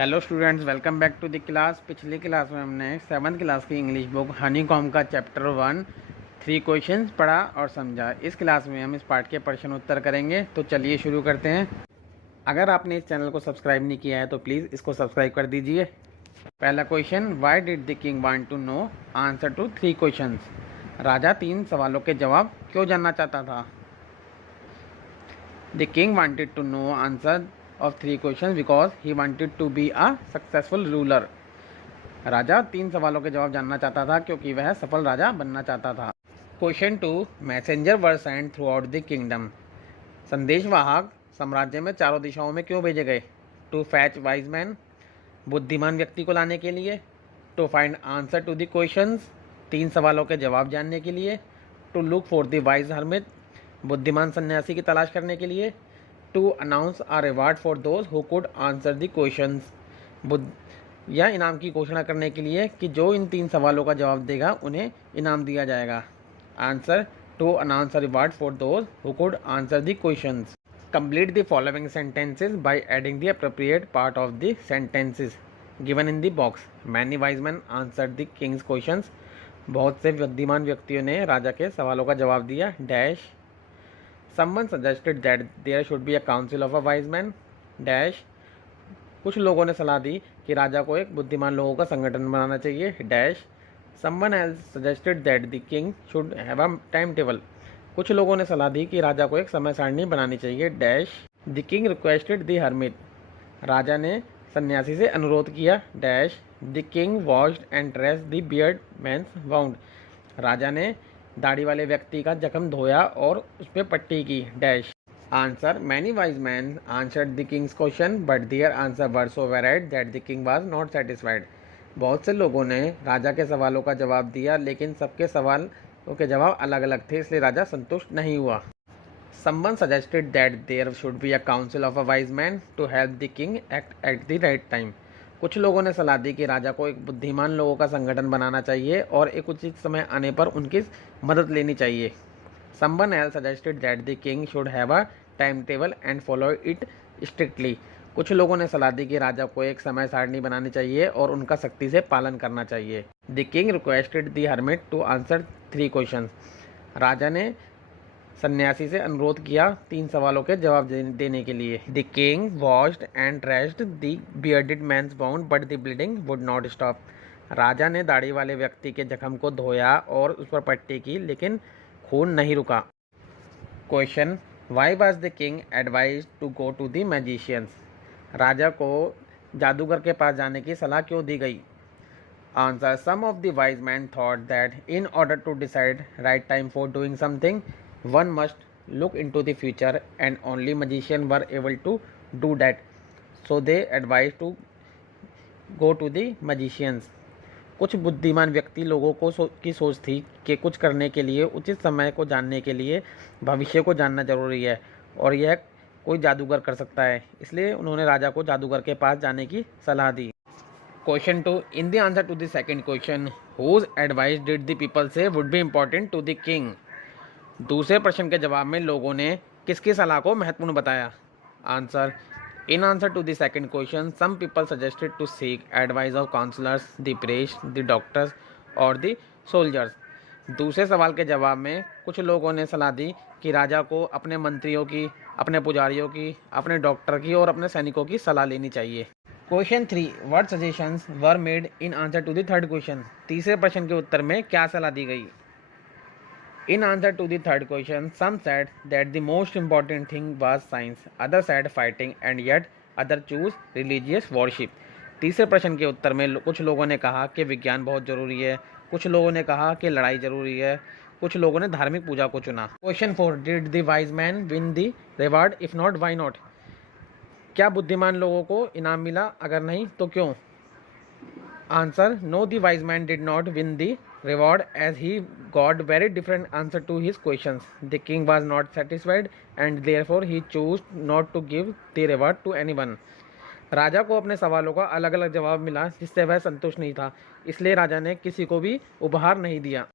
Hello students, welcome back to the class. पिछली class में हमने 7th क्लास की इंग्लिश बुक हनी कॉम का चैप्टर 1 3 क्वेश्चंस पढ़ा और समझा। इस क्लास में हम इस पार्ट के प्रश्न उत्तर करेंगे। तो चलिए शुरू करते हैं। अगर आपने इस चैनल को सब्सक्राइब नहीं किया है तो प्लीज़ इसको सब्सक्राइब कर दीजिए। पहला question, why did the king want to know answer to 3 questions. राजा 3 सवालों के जवाब क्यों जानना चाहता था। The king wanted to know answer of 3 questions because he wanted to be a successful ruler। राजा 3 सवालों के जवाब जानना चाहता था क्योंकि वह सफल राजा बनना चाहता था। Question 2, messenger were sent through the kingdom. संदेशवाहक साम्राज्य में चारों दिशाओं में क्यों भेजे गए। टू फैच वाइज मैन, बुद्धिमान व्यक्ति को लाने के लिए। To find answer to the questions, 3 सवालों के जवाब जानने के लिए। To look for the wise hermit, बुद्धिमान सन्यासी की तलाश करने के लिए। To announce a reward for those who could answer the questions, या इनाम की घोषणा करने के लिए कि जो इन 3 सवालों का जवाब देगा उन्हें इनाम दिया जाएगा। Answer, to announce a reward for those who could answer the questions. Complete the following sentences by adding the appropriate part of the sentences given in the box. Many wise man answered the king's questions. बहुत से बुद्धिमान व्यक्तियों ने राजा के सवालों का जवाब दिया। Dash. Someone suggested that there should be a council of a wise men। Dash. कुछ लोगों ने सलाह दी कि राजा को एक बुद्धिमान लोगों का संगठन बनाना चाहिए। Dash. Someone else suggested that the king should have a timetable। कुछ लोगों ने सलाह दी कि राजा को एक समय सारणी बनानी चाहिए। Dash. The king requested the hermit। राजा ने सन्यासी से अनुरोध किया। Dash. The king washed and dressed the beard man's wound। राजा ने दाढ़ी वाले व्यक्ति का जख्म धोया और उस पर पट्टी की। Dash. Answer, many wise man answered the king's question but their answer were so varied that the king was not satisfied. बहुत से लोगों ने राजा के सवालों का जवाब दिया लेकिन सबके सवालों के जवाब अलग अलग थे, इसलिए राजा संतुष्ट नहीं हुआ। Someone suggested that there should be a council of a wise man to help the king act at the right time। कुछ लोगों ने सलाह दी कि राजा को एक बुद्धिमान लोगों का संगठन बनाना चाहिए और एक उचित समय आने पर उनकी मदद लेनी चाहिए। Someone else suggested that the king should have a timetable and follow it strictly। कुछ लोगों ने सलाह दी कि राजा को एक समय सारणी बनानी चाहिए और उनका सख्ती से पालन करना चाहिए। The king requested the hermit to answer 3 questions। राजा ने सन्यासी से अनुरोध किया 3 सवालों के जवाब देने के लिए। The king washed and dressed the bearded man's wound but the bleeding would not stop. राजा ने दाढ़ी वाले व्यक्ति के जख्म को धोया और उस पर पट्टी की लेकिन खून नहीं रुका। Question, why was the king advise to go to the magicians. राजा को जादूगर के पास जाने की सलाह क्यों दी गई। Answer, some of the wise man thought that in order to decide right time for doing something one must look into the future and only magicians were able to do that, so they advised to go to the magicians। कुछ बुद्धिमान व्यक्ति लोगों को की सोच थी कि कुछ करने के लिए उचित समय को जानने के लिए भविष्य को जानना जरूरी है और यह कोई जादूगर कर सकता है, इसलिए उन्होंने राजा को जादूगर के पास जाने की सलाह दी। Question 2, in the answer to the second question whose advice did the people say would be important to the king. दूसरे प्रश्न के जवाब में लोगों ने किसकी सलाह को महत्वपूर्ण बताया। Answer, in answer to the second question some people suggested to seek advice of counsellors, the priest, the doctors और द सोल्जर्स। दूसरे सवाल के जवाब में कुछ लोगों ने सलाह दी कि राजा को अपने मंत्रियों की, अपने पुजारियों की, अपने डॉक्टर की और अपने सैनिकों की सलाह लेनी चाहिए। Question 3, what suggestions were made in answer to the third question. तीसरे प्रश्न के उत्तर में क्या सलाह दी गई। In answer to the third question, some said that the most important thing was science, others said fighting, and yet others choose religious worship। तीसरे प्रश्न के उत्तर में कुछ लोगों ने कहा कि विज्ञान बहुत जरूरी है, कुछ लोगों ने कहा कि लड़ाई जरूरी है, कुछ लोगों ने धार्मिक पूजा को चुना। Question 4, did the wise man win the reward, if not why not. क्या बुद्धिमान लोगों को इनाम मिला, अगर नहीं तो क्यों। Answer, know the wise man did not win the reward as he got very different answer to his questions। The king was not satisfied and therefore he chose not to give the reward to anyone। राजा को अपने सवालों का अलग अलग जवाब मिला जिससे वह संतुष्ट नहीं था, इसलिए राजा ने किसी को भी उपहार नहीं दिया।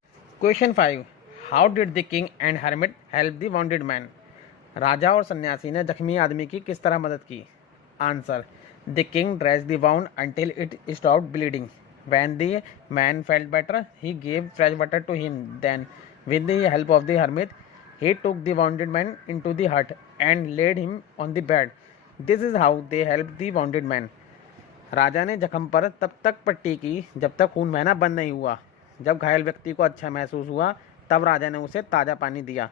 Question 5, how did the king and hermit help the wounded man. राजा और सन्यासी ने जख्मी आदमी की किस तरह मदद की। Answer, The king dressed the wound until it stopped bleeding. When the man felt better, he gave fresh water to him. Then, with the help of the hermit, he took the wounded man into the hut and laid him on the bed. This is how they helped the wounded man. राजा ने जख्म पर तब तक पट्टी की जब तक खून बहना बंद नहीं हुआ। जब घायल व्यक्ति को अच्छा महसूस हुआ तब राजा ने उसे ताज़ा पानी दिया।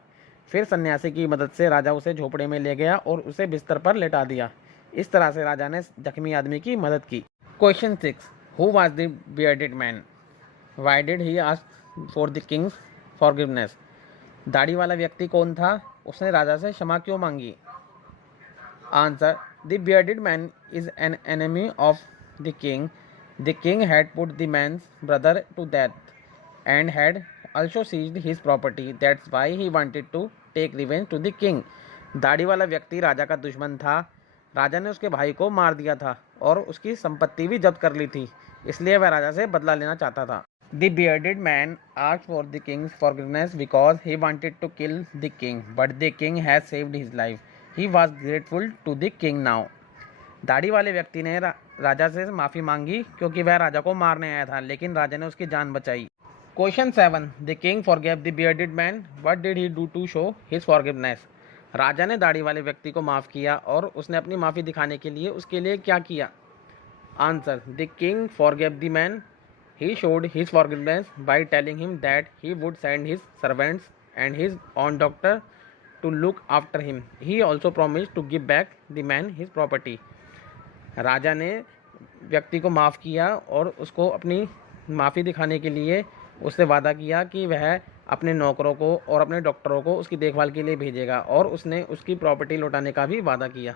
फिर सन्यासी की मदद से राजा उसे झोपड़े में ले गया और उसे बिस्तर पर लेटा दिया। इस तरह से राजा ने जख्मी आदमी की मदद की। Question 6, who was the bearded man? Why did he ask for the Kings forgiveness? दाढ़ी वाला व्यक्ति कौन था? उसने राजा से क्षमा क्यों मांगी? Answer, the bearded man is an enemy of the king. The king had put the man's brother to death and had also seized his property. That's why he wanted to take revenge to the king. दाढ़ी वाला व्यक्ति राजा का दुश्मन था। राजा ने उसके भाई को मार दिया था और उसकी संपत्ति भी जब्त कर ली थी, इसलिए वह राजा से बदला लेना चाहता था। The bearded man asked for the king's forgiveness because he wanted to kill the king, but the king has saved his life. He was grateful to the king now. दाढ़ी वाले व्यक्ति ने राजा से माफ़ी मांगी क्योंकि वह राजा को मारने आया था, लेकिन राजा ने उसकी जान बचाई। Question 7, the king forgave the bearded man. What did he do to show his forgiveness? राजा ने दाढ़ी वाले व्यक्ति को माफ़ किया और उसने अपनी माफ़ी दिखाने के लिए उसके लिए क्या किया? Answer, the king forgave the man. He showed his forgiveness by telling him that he would send his servants and his own doctor to look after him. He also promised to give back the man his property. राजा ने व्यक्ति को माफ़ किया और उसको अपनी माफ़ी दिखाने के लिए उससे वादा किया कि वह अपने नौकरों को और अपने डॉक्टरों को उसकी देखभाल के लिए भेजेगा और उसने उसकी प्रॉपर्टी लौटाने का भी वादा किया।